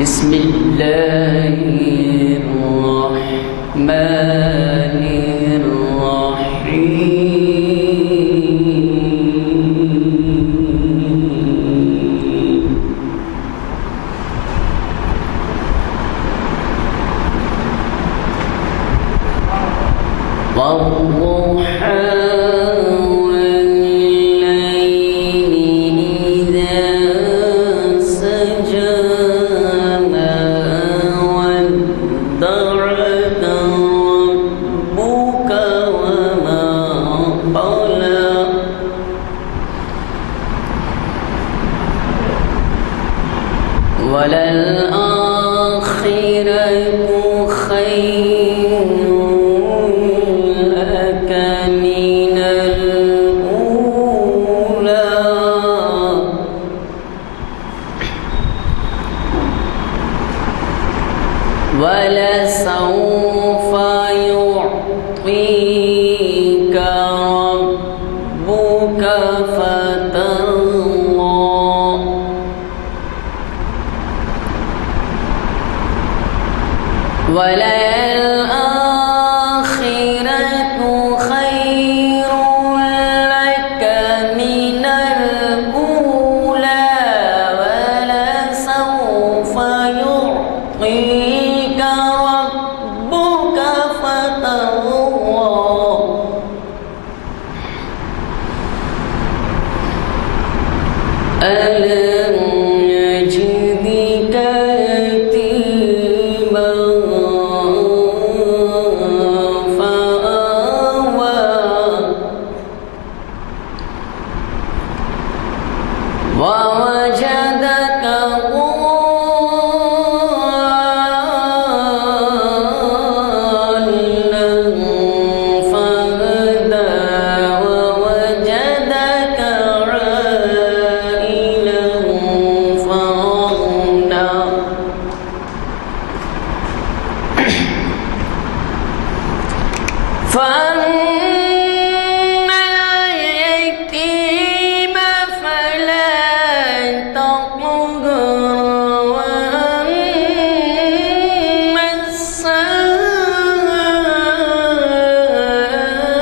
بسم الله الرحمن الرحيم والضحى وللآخرة خير لك من الأولى ولسوف يعطيك ربك فترضى وللآخرة خير لك من الأولى ولسوف يعطيك ربك فترضى ألم يجدك يتيما فآوى ووجدك ضالا فهدى ووجدك عائلا فأغنى فأما اليتيم فلا تقهر وأما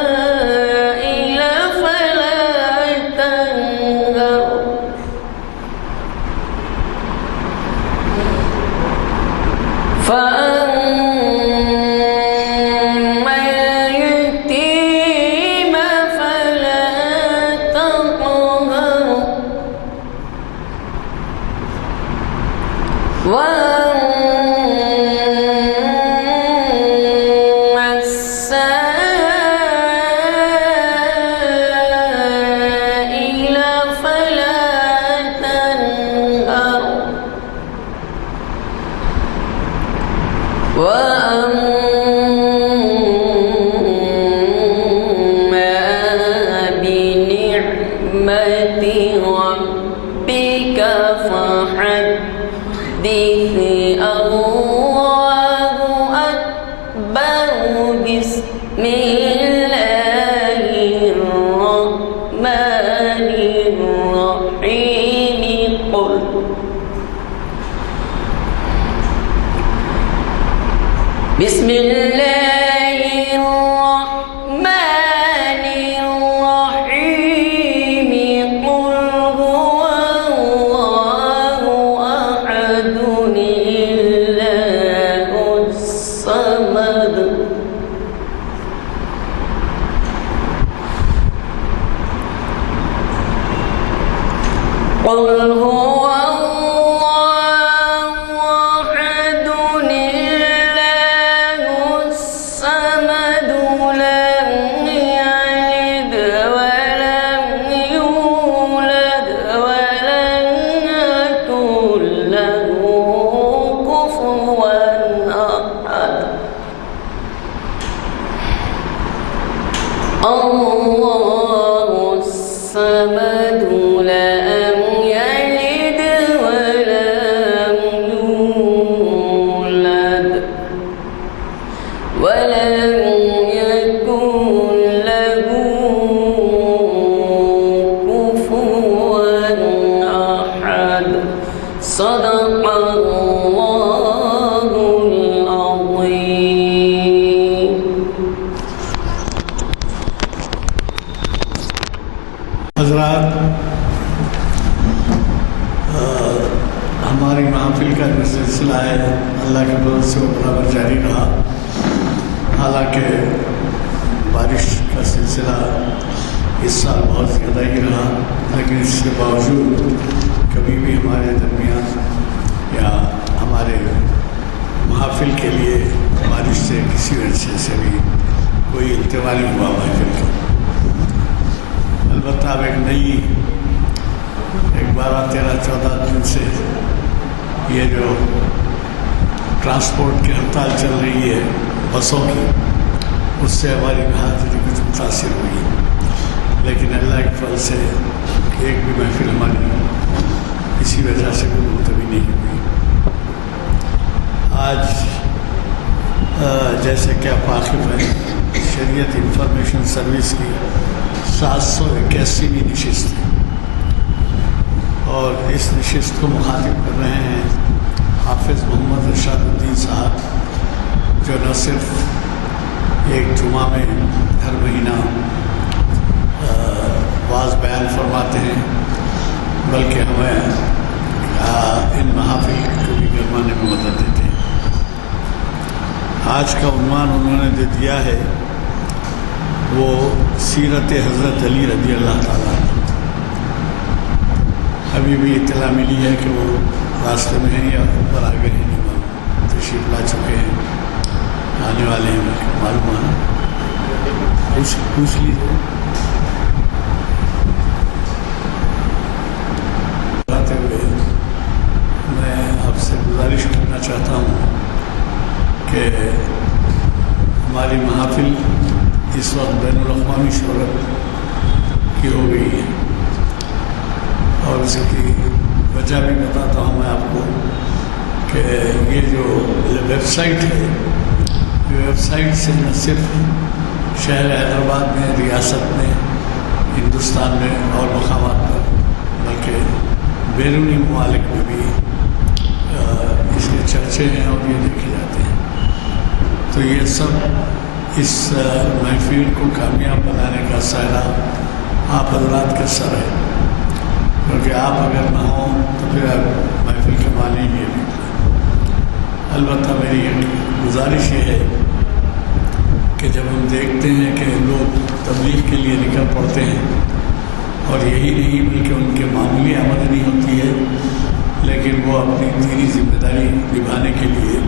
السائل فلا تنهر فأما اليتيم فلا تقهر وأما السائل فلا تنهر وأما بنعمة ربك فحدث الله أكبر بسم الله الرحمن الرحيم قل بسم الله الرحمن الرحيم قل هو الله أحد الله الصمد قل هو الله الصمد لم يلد ہماری محافل کا جو سلسلہ ہے اللہ کے فضل سے وہ برابر جاری رہا. حالانکہ بارش کا سلسلہ اس سال بہت زیادہ ہی رہا، لیکن اس کے باوجود کبھی بھی ہمارے درمیان یا ہمارے محافل کے لیے بارش سے کسی وجہ سے بھی کوئی التوا نہیں ہوا محفل کا. البتہ اب ایک نئی 12 13 14 دن سے یہ جو ٹرانسپورٹ کی ہڑتال چل رہی ہے بسوں کی، اس سے ہماری حاضری کچھ متاثر ہوئی، لیکن اللہ کے فضل سے ایک بھی محفل ہماری اسی وجہ سے کوئی ملتوی نہیں ہوئی. آج جیسے کہ آپ واقف ہیں، شریعت انفارمیشن سروس کی 781ویں نشست ہے، اور اس نشست کو مخاطب کر رہے ہیں حافظ محمد ارشاد الدین صاحب، جو نہ صرف ایک جمعہ میں ہر مہینہ واعظ بیان فرماتے ہیں، بلکہ ہمیں ان محافل کو بھی گرمانے میں مدد دیتے ہیں. آج کا عنوان انہوں نے دیا ہے وہ سیرت حضرت علی رضی اللہ تعالیٰ عنہ. ابھی بھی اطلاع ملی ہے کہ وہ راستے میں ہیں یا اوپر آ گئے ہیں، نہیں تشریف لا چکے ہیں، آنے والے ہیں، معلوم ہے. پوچھ لیجیے. آتے ہوئے میں آپ سے گزارش کرنا چاہتا ہوں کہ ہماری محافل اس وقت بین الاقوامی شہرت کی ہو گئی ہے، اور اس کی وجہ بھی بتاتا ہوں میں آپ کو کہ یہ جو ویب سائٹ ہے، یہ ویب سائٹ سے نہ صرف شہر حیدرآباد میں، ریاست میں، ہندوستان میں اور مقامات پر، بلکہ بیرونی ممالک میں بھی اس کے چرچے ہیں اور یہ دیکھے جاتے ہیں. تو یہ سب اس محفل کو کامیاب بنانے کا سہرا آپ حضرات کا سر ہے، کیونکہ آپ اگر نہ ہوں تو پھر محفل کے معنی یہ بھی. البتہ میری ایک گزارش یہ ہے کہ جب ہم دیکھتے ہیں کہ لوگ تبلیغ کے لیے نکل پڑتے ہیں، اور یہی نہیں بلکہ ان کے معمولی آمدنی ہوتی ہے، لیکن وہ اپنی دینی ذمہ داری نبھانے کے لیے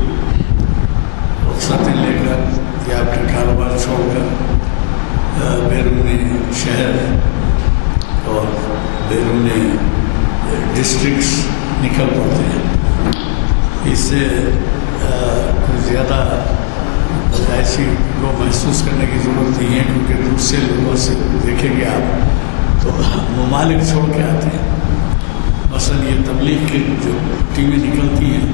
رخصتیں لے کر یا اپنے کاروبار چھوڑ کر بیرون شہر اور بیرون ڈسٹرکٹس نکل پڑتے ہیں. اس سے کچھ زیادہ ایسی کو محسوس کرنے کی ضرورت نہیں ہے، کیونکہ دوسرے لوگوں سے دیکھیں گے آپ تو ممالک چھوڑ کے آتے ہیں. مثلا یہ تبلیغ کی جو ٹیمیں نکلتی ہیں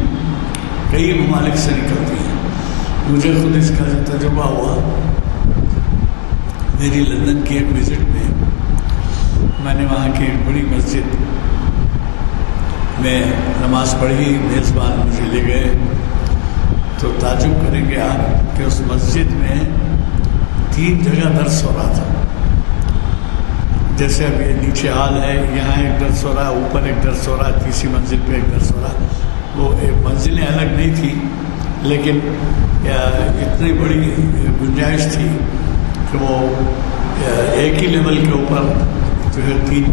کئی ممالک سے نکلتی ہیں. مجھے خود اس کا تجربہ ہوا. میری لندن کی ایک وزٹ میں میں نے وہاں کی ایک بڑی مسجد میں نماز پڑھی، میزبان مجھے لے گئے تو تعجب کریں گے آپ کہ اس مسجد میں 3 جگہ درس ہو رہا تھا. جیسے اب یہ نیچے ہال ہے، یہاں ایک درس ہو رہا، اوپر ایک درس ہو رہا، تیسری منزل پہ ایک درس ہو رہا. وہ ایک منزلیں الگ نہیں تھی، لیکن اتنی بڑی گنجائش تھی کہ وہ ایک ہی لیول کے اوپر جو ہے 3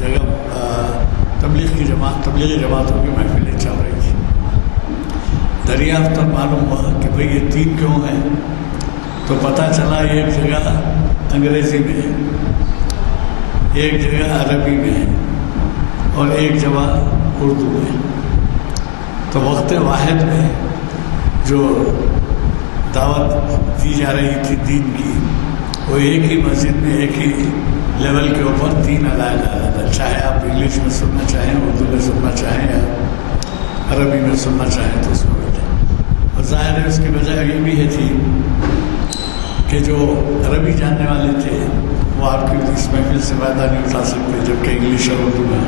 جگہ تبلیغی جماعتوں کی محفلیں چل رہی تھیں. دریافت پر معلوم ہوا کہ بھئی یہ 3 کیوں ہیں، تو پتہ چلا ایک جگہ انگریزی میں ہے، ایک جگہ عربی میں ہے، اور ایک جگہ اردو میں. تو وقت واحد میں جو دعوت دی جا رہی تھی دین کی، وہ ایک ہی مسجد میں ایک ہی لیول کے اوپر 3 علیحدہ، چاہے آپ انگلش میں سننا چاہیں، اردو میں سننا چاہیں یا عربی میں سننا چاہیں تو اس میں بیٹھیں. اور ظاہر ہے اس کی وجہ یہ بھی ہے تھی کہ جو عربی جاننے والے تھے وہ آپ کی اس محفل سے فائدہ نہیں اٹھا سکتے، جبکہ انگلش اور اردو میں،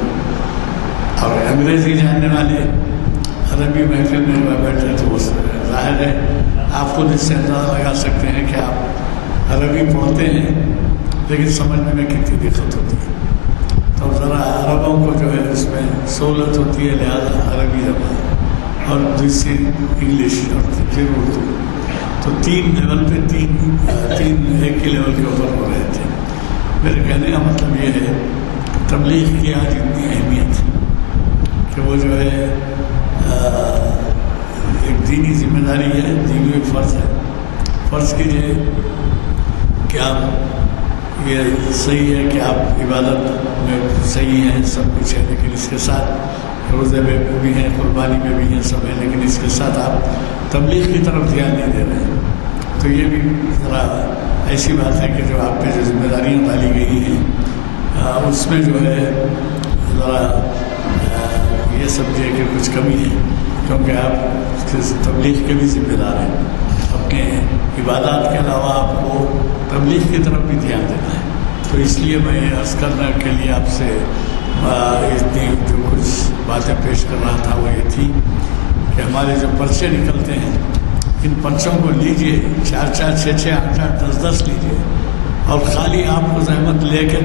اور انگریزی جاننے والے عربی محفل میں بیٹھے تو وہ ظاہر ہے آپ خود اس سے اندازہ لگا سکتے ہیں کہ آپ عربی پڑھتے ہیں لیکن سمجھنے میں کتنی دقت ہوتی ہے. تو ذرا عربوں کو جو ہے اس میں سہولت ہوتی ہے لہٰذا عربی زبان اور دوسری انگلش اور پھر اردو، تو 3 لیول پہ تین ایک ہی لیول کے اوپر ہو رہے تھے۔ میرے کہنے کا مطلب یہ ہے تبلیغ کی آج اتنی اہمیت ہے کہ وہ جو ہے ایک دینی ذمہ داری ہے، دینی ایک فرض ہے۔ فرض کیجیے کہ آپ یہ صحیح ہے کہ آپ عبادت میں صحیح ہیں، سب کچھ ہے، لیکن اس کے ساتھ روزے میں بھی ہیں، قربانی میں بھی ہیں، سب ہیں، لیکن اس کے ساتھ آپ تبلیغ کی طرف دھیان نہیں دے رہے ہیں، تو یہ بھی ذرا ایسی بات ہے کہ جو آپ پہ جو ذمہ داریاں ڈالی گئی ہیں اس میں جو ہے ذرا یہ سمجھے کہ کچھ کمی ہے، کیونکہ آپ تبلیغ کے بھی ذمہ دار ہیں۔ اپنے عبادات کے علاوہ آپ کو تبلیغ کی طرف بھی دھیان دینا ہے، تو اس لیے میں یہ عرض کرنے کے لیے آپ سے اتنی جو کچھ باتیں پیش کر رہا تھا وہ یہ تھی کہ ہمارے جو پرچے نکلتے ہیں ان پرچوں کو لیجئے، 4 4 6 6 8 8 10 10 لیجئے، اور خالی آپ کو زحمت لے کے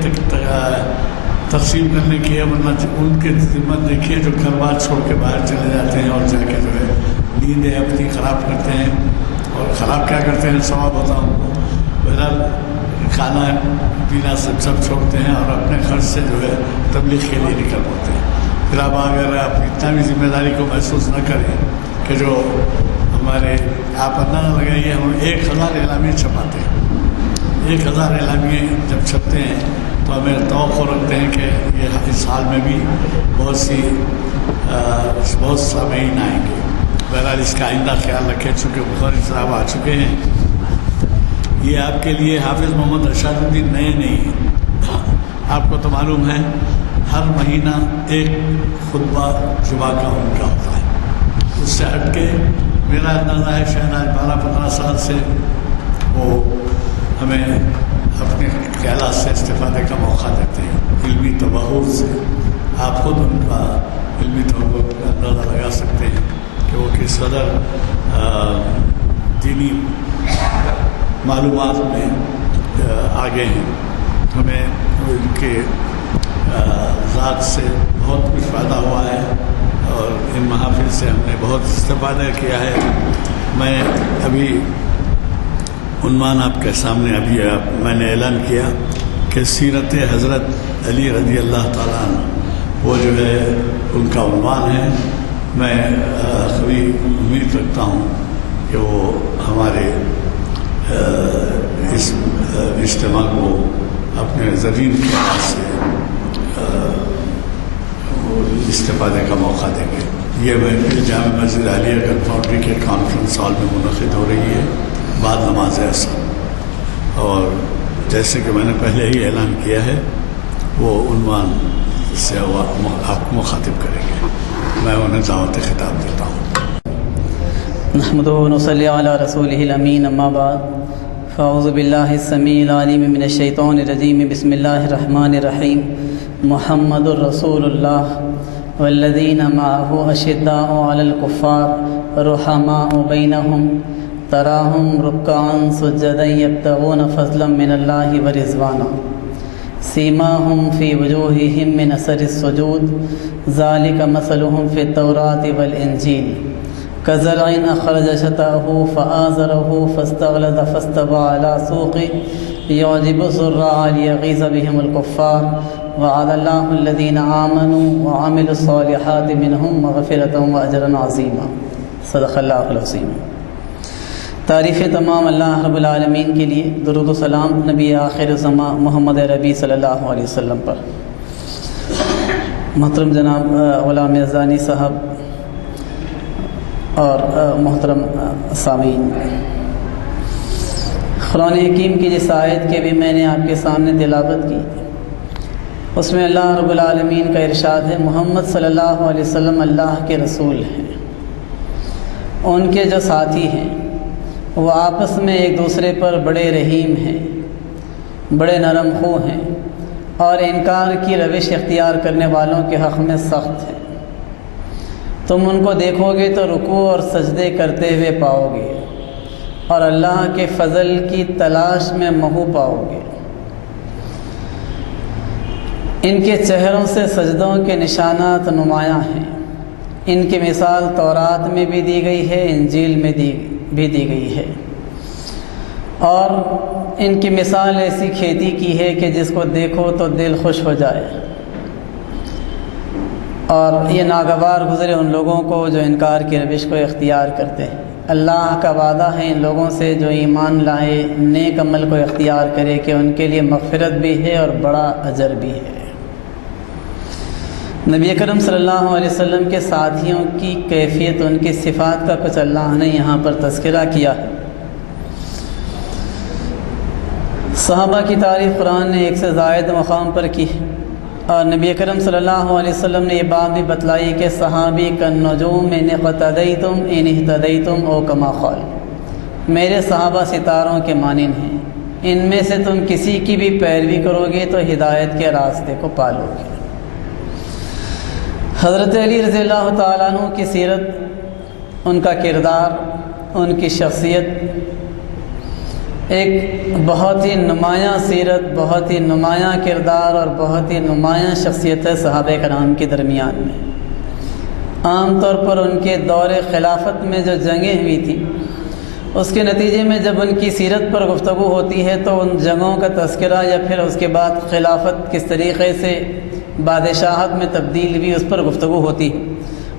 تقسیم کرنے کی ہے، ورنہ ان کے ذمت دیکھیے جو گھر بار چھوڑ کے باہر چلے جاتے ہیں اور جا کے جو ہے نیندیں اپنی خراب کرتے ہیں، اور خراب کیا کرتے ہیں ثواب ہوتا ہوں، بہرحال کھانا پینا سب چھوڑتے ہیں اور اپنے خرچ سے جو ہے تبلیغ کے لیے نکل پڑتے ہیں۔ پھر اب اگر آپ اتنا بھی ذمہ داری کو محسوس نہ کریں کہ جو ہمارے آپ اندازہ لگائیے ہم 1000 اعلامیے چھپاتے ہیں، 1000 اعلامیے جب چھپتے ہیں تو ہمیں توقع رکھتے ہیں کہ یہ اس سال میں بھی بہت سامعین آئیں گے۔ بہرحال اس کا آئندہ خیال رکھیں، چونکہ بخاری صاحب آ چکے ہیں، یہ آپ کے لیے حافظ محمد ارشاد الدین نئے نہیں ہیں، آپ کو تو معلوم ہے ہر مہینہ ایک خطبہ جمعہ کا ان کا ہوتا ہے، اس سے ہٹ کے میرا اندازہ ہے شاید آج 12-15 سال سے وہ ہمیں اپنے خیالات سے استفادے کا موقع دیتے ہیں، علمی تبحر سے۔ آپ خود ان کا علمی تبحر کا اندازہ لگا سکتے ہیں کہ وہ کس قدر دینی معلومات میں آگے ہیں۔ ہمیں ان کے ذات سے بہت کچھ فائدہ ہوا ہے اور ان محافل سے ہم نے بہت استفادہ کیا ہے۔ میں ابھی عنوان آپ کے سامنے میں نے اعلان کیا کہ سیرت حضرت علی رضی اللہ تعالیٰ عنہ وہ جو ہے ان کا عنوان ہے۔ میں کبھی امید رکھتا ہوں کہ وہ ہمارے اس اجتماع کو اپنے زرین خیالات سے استفادے کا موقع دیں گے۔ یہ محفل جامع مسجد عالیہ کنفاؤنڈری کے کانفرنس ہال میں منعقد ہو رہی ہے بعد نماز عصر، اور جیسے کہ میں نے پہلے ہی اعلان کیا ہے وہ عنوان سے آپ کو مخاطب کریں گے۔ میں انہیں دعوت خطاب دیتا ہوں۔ نحمدہ و نصلی علی رسولہ الامین، اما بعد، فاعوذ باللہ السمیع العلیم من الشیطان الرجیم، بسم اللہ الرحمن الرحیم۔ محمد الرسول اللہ والذین معہ اشداء علی الکفار رحماء بینہم تراہم رکعا سجدا یبتغون فضلا من اللہ ورضوانا سیماہم فی وجوہہم من اثر السجود ذالک مثلہم فی التوراۃ والانجیل کزرع اخرج شطأہ فآزرہ فاستغلظ فاستوى علی سوقہ یعجب الزراع لیغیظ بہم الکفار وعد اللہ الذین آمنوا وعملوا الصالحات منہم مغفرۃ واجرا عظیما۔ صدق اللہ العظیم۔ تعریف تمام اللہ رب العالمین کے لیے، درود و سلام نبی آخر زمان محمد ربی صلی اللہ علیہ وسلم پر۔ محترم جناب غلام یزدانی صاحب اور محترم سامعین، قرآن حکیم کی جس آیت کے بھی میں نے آپ کے سامنے تلاوت کی، اس میں اللہ رب العالمین کا ارشاد ہے محمد صلی اللہ علیہ وسلم اللہ کے رسول ہیں، ان کے جو ساتھی ہیں وہ آپس میں ایک دوسرے پر بڑے رحیم ہیں، بڑے نرم خو ہیں، اور انکار کی روش اختیار کرنے والوں کے حق میں سخت ہیں۔ تم ان کو دیکھو گے تو رکوع اور سجدے کرتے ہوئے پاؤ گے اور اللہ کے فضل کی تلاش میں محو پاؤ گے۔ ان کے چہروں سے سجدوں کے نشانات نمایاں ہیں۔ ان کی مثال تورات میں بھی دی گئی ہے، انجیل میں بھی دی گئی ہے، اور ان کی مثال ایسی کھیتی کی ہے کہ جس کو دیکھو تو دل خوش ہو جائے، اور یہ ناگوار گزرے ان لوگوں کو جو انکار کی روش کو اختیار کرتے ہیں۔ اللہ کا وعدہ ہے ان لوگوں سے جو ایمان لائے، نیک عمل کو اختیار کرے، کہ ان کے لیے مغفرت بھی ہے اور بڑا اجر بھی ہے۔ نبی اکرم صلی اللہ علیہ وسلم کے ساتھیوں کی کیفیت، ان کی صفات کا کچھ اللہ نے یہاں پر تذکرہ کیا ہے۔ صحابہ کی تعریف قرآن نے ایک سے زائد مقام پر کی، اور نبی اکرم صلی اللہ علیہ وسلم نے یہ بات بھی بتلائی کہ صحابی کالنجوم ان اقتدیتم ان اہتدیتم او کما قال، میرے صحابہ ستاروں کے مانند ہیں، ان میں سے تم کسی کی بھی پیروی کرو گے تو ہدایت کے راستے کو پالو گے۔ حضرت علی رضی اللہ تعالیٰ عنہ کی سیرت، ان کا کردار، ان کی شخصیت ایک بہت ہی نمایاں سیرت، بہت ہی نمایاں کردار اور بہت ہی نمایاں شخصیت ہے صحابہ کرام کے درمیان میں۔ عام طور پر ان کے دور خلافت میں جو جنگیں ہوئی تھیں، اس کے نتیجے میں جب ان کی سیرت پر گفتگو ہوتی ہے تو ان جنگوں کا تذکرہ یا پھر اس کے بعد خلافت کس طریقے سے بادشاہت میں تبدیل ہوئی اس پر گفتگو ہوتی ہے،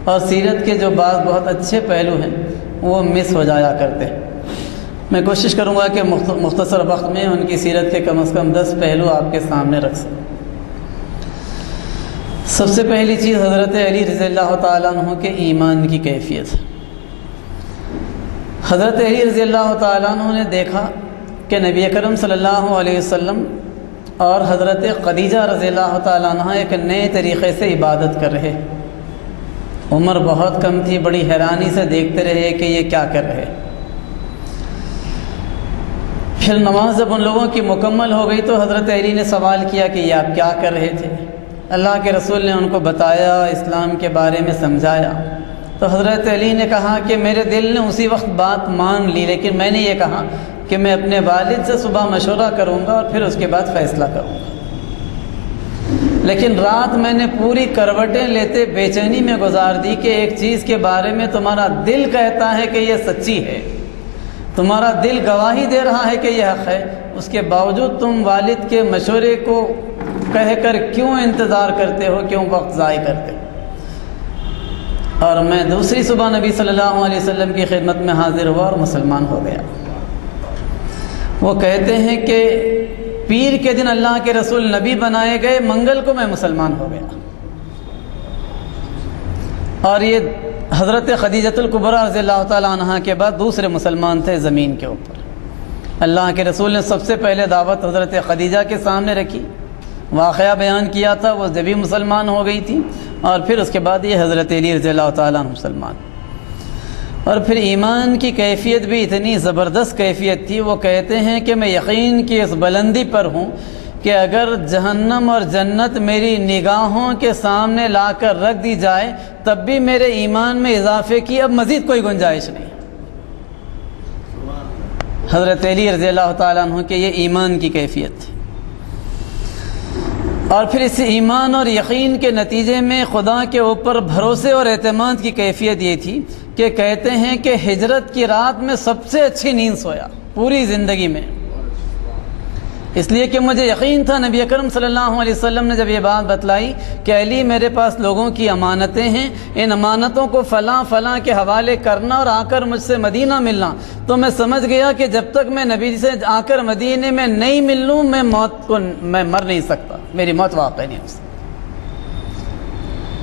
اور سیرت کے جو بعض بہت اچھے پہلو ہیں وہ مس ہو جایا کرتے ہیں۔ میں کوشش کروں گا کہ مختصر وقت میں ان کی سیرت کے کم از کم 10 پہلو آپ کے سامنے رکھ سکوں۔ سب سے پہلی چیز حضرت علی رضی اللہ تعالیٰ عنہ کے ایمان کی کیفیت۔ حضرت علی رضی اللہ تعالیٰ عنہ نے دیکھا کہ نبی اکرم صلی اللہ علیہ وسلم اور حضرت خدیجہ رضی اللہ تعالیٰ عنہ ایک نئے طریقے سے عبادت کر رہے۔ عمر بہت کم تھی، بڑی حیرانی سے دیکھتے رہے کہ یہ کیا کر رہے۔ پھر نماز جب ان لوگوں کی مکمل ہو گئی تو حضرت علی نے سوال کیا کہ یہ آپ کیا کر رہے تھے؟ اللہ کے رسول نے ان کو بتایا، اسلام کے بارے میں سمجھایا، تو حضرت علی نے کہا کہ میرے دل نے اسی وقت بات مان لی، لیکن میں نے یہ کہا کہ میں اپنے والد سے صبح مشورہ کروں گا اور پھر اس کے بعد فیصلہ کروں گا۔ لیکن رات میں نے پوری کروٹیں لیتے بے چینی میں گزار دی کہ ایک چیز کے بارے میں تمہارا دل کہتا ہے کہ یہ سچی ہے، تمہارا دل گواہی دے رہا ہے کہ یہ حق ہے، اس کے باوجود تم والد کے مشورے کو کہہ کر کیوں انتظار کرتے ہو، کیوں وقت ضائع کرتے ہو؟ اور میں دوسری صبح نبی صلی اللہ علیہ وسلم کی خدمت میں حاضر ہوا اور مسلمان ہو گیا۔ وہ کہتے ہیں کہ پیر کے دن اللہ کے رسول نبی بنائے گئے، منگل کو میں مسلمان ہو گیا۔ اور یہ حضرت خدیجۃ الکبریٰ رضی اللہ تعالیٰ عنہ کے بعد دوسرے مسلمان تھے زمین کے اوپر۔ اللہ کے رسول نے سب سے پہلے دعوت حضرت خدیجہ کے سامنے رکھی، واقعہ بیان کیا تھا، وہ جبھی مسلمان ہو گئی تھی، اور پھر اس کے بعد یہ حضرت علی رضی اللہ تعالیٰ عنہ مسلمان۔ اور پھر ایمان کی کیفیت بھی اتنی زبردست کیفیت تھی، وہ کہتے ہیں کہ میں یقین کی اس بلندی پر ہوں کہ اگر جہنم اور جنت میری نگاہوں کے سامنے لا کر رکھ دی جائے تب بھی میرے ایمان میں اضافے کی اب مزید کوئی گنجائش نہیں۔ حضرت علی رضی اللہ تعالیٰ عنہ کے یہ ایمان کی کیفیت تھی۔ اور پھر اس ایمان اور یقین کے نتیجے میں خدا کے اوپر بھروسے اور اعتماد کی کیفیت یہ تھی کہ کہتے ہیں کہ ہجرت کی رات میں سب سے اچھی نیند سویا پوری زندگی میں، اس لیے کہ مجھے یقین تھا نبی اکرم صلی اللہ علیہ وسلم نے جب یہ بات بتلائی کہ علی میرے پاس لوگوں کی امانتیں ہیں، ان امانتوں کو فلاں فلاں کے حوالے کرنا اور آ کر مجھ سے مدینہ ملنا، تو میں سمجھ گیا کہ جب تک میں نبی سے آ کر مدینے میں نہیں مل لوں میں مر نہیں سکتا، میری موت واقع نہیں ہو سکتی۔